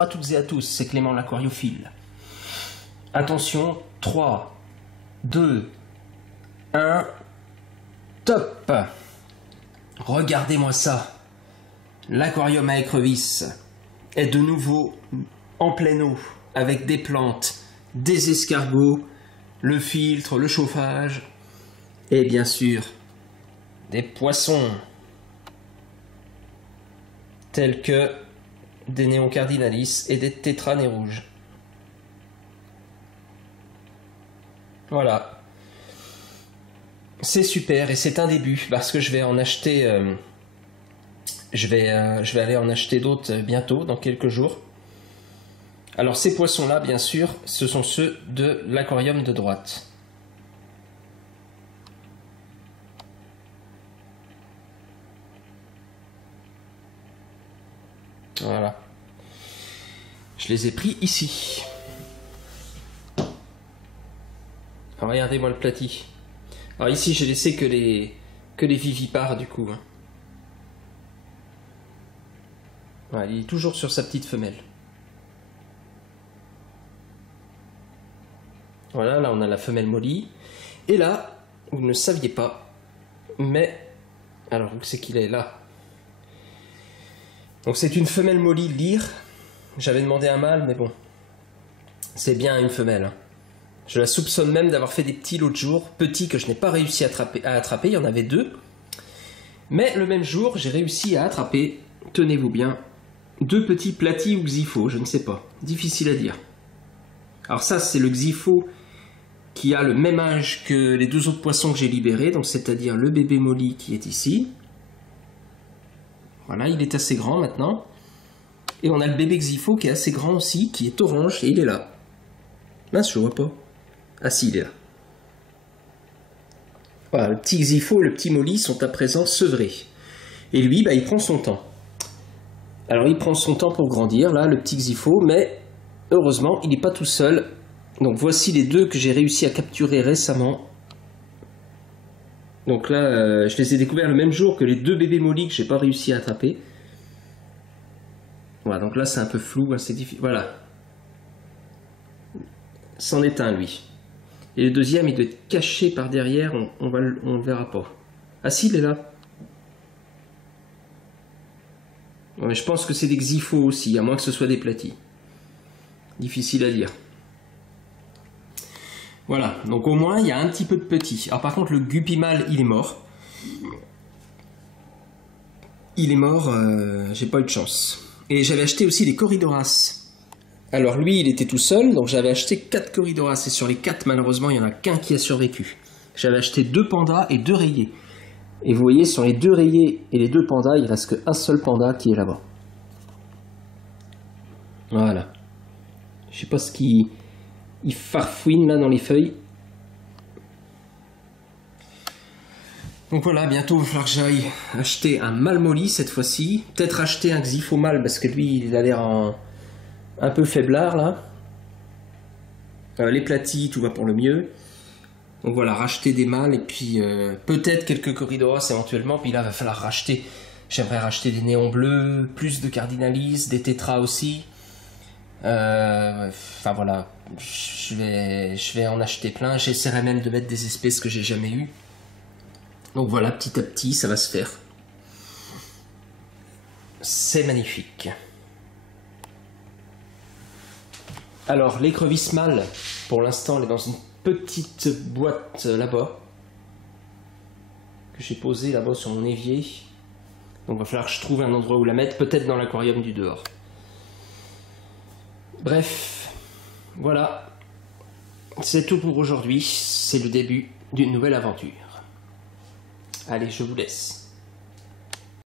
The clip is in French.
À toutes et à tous, c'est Clément l'aquariophile. Attention, 3, 2, 1, top! Regardez-moi ça. L'aquarium à écrevisses est de nouveau en pleine eau, avec des plantes, des escargots, le filtre, le chauffage, et bien sûr, des poissons, tels que des néocardinalis et des tétranés rouges. Voilà. C'est super et c'est un début parce que je vais en acheter. Je vais aller en acheter d'autres bientôt, dans quelques jours. Alors ces poissons-là, bien sûr, ce sont ceux de l'aquarium de droite. Voilà. Je les ai pris ici. Alors, regardez-moi le platy. Alors ici, j'ai laissé que les vivipares du coup. Voilà, il est toujours sur sa petite femelle. Voilà, là on a la femelle Molly. Et là, vous ne le saviez pas, mais... Alors, où c'est qu'il est là? Donc c'est une femelle Molly lyre. J'avais demandé un mâle, mais bon. C'est bien une femelle. Je la soupçonne même d'avoir fait des petits l'autre jour. Petits que je n'ai pas réussi à attraper. Il y en avait 2. Mais le même jour, j'ai réussi à attraper, tenez-vous bien, 2 petits platy ou xypho, je ne sais pas. Difficile à dire. Alors ça, c'est le xypho qui a le même âge que les 2 autres poissons que j'ai libérés. Donc c'est-à-dire le bébé Molly qui est ici. Voilà, il est assez grand maintenant. Et on a le bébé xypho qui est assez grand aussi, qui est orange, et il est là. Mince, je le vois pas. Ah si, il est là. Voilà, le petit xypho et le petit Molly sont à présent sevrés. Et lui, bah, il prend son temps. Alors il prend son temps pour grandir, là, le petit xypho, mais heureusement, il n'est pas tout seul. Donc voici les 2 que j'ai réussi à capturer récemment. Donc là, je les ai découverts le même jour que les 2 bébés Molly que j'ai pas réussi à attraper. Voilà, donc là c'est un peu flou, hein, c'est difficile. Voilà. C'en est un, lui. Et le deuxième, il doit être caché par derrière, on le verra pas. Ah si, il est là. Ouais, mais je pense que c'est des xyphos aussi, à moins que ce soit des platy. Difficile à dire. Voilà, donc au moins il y a un petit peu de petits. Alors par contre le guppy mâle il est mort. Il est mort, j'ai pas eu de chance. Et j'avais acheté aussi des corydoras. Alors lui il était tout seul, donc j'avais acheté 4 corydoras. Et sur les 4 malheureusement il n'y en a qu'un qui a survécu. J'avais acheté 2 pandas et 2 rayés. Et vous voyez sur les 2 rayés et les 2 pandas, il reste qu'un seul panda qui est là-bas. Voilà. Je sais pas ce qui... Il farfouine là dans les feuilles. Donc voilà, bientôt il va falloir que j'aille acheter un mâle Molly cette fois-ci. Peut-être acheter un xypho mâle parce que lui il a l'air un peu faiblard là. Les platy, tout va pour le mieux. Donc voilà, racheter des mâles et puis peut-être quelques corydoras éventuellement. Puis là il va falloir racheter. J'aimerais racheter des néons bleus, plus de cardinalis, des tétras aussi. Enfin voilà, je vais en acheter plein. J'essaierai même de mettre des espèces que j'ai jamais eues. Donc voilà, petit à petit, ça va se faire. C'est magnifique. Alors, l'écrevisse mâle, pour l'instant, elle est dans une petite boîte là-bas. Que j'ai posée là-bas sur mon évier. Donc il va falloir que je trouve un endroit où la mettre, peut-être dans l'aquarium du dehors. Bref, voilà, c'est tout pour aujourd'hui, c'est le début d'une nouvelle aventure. Allez, je vous laisse.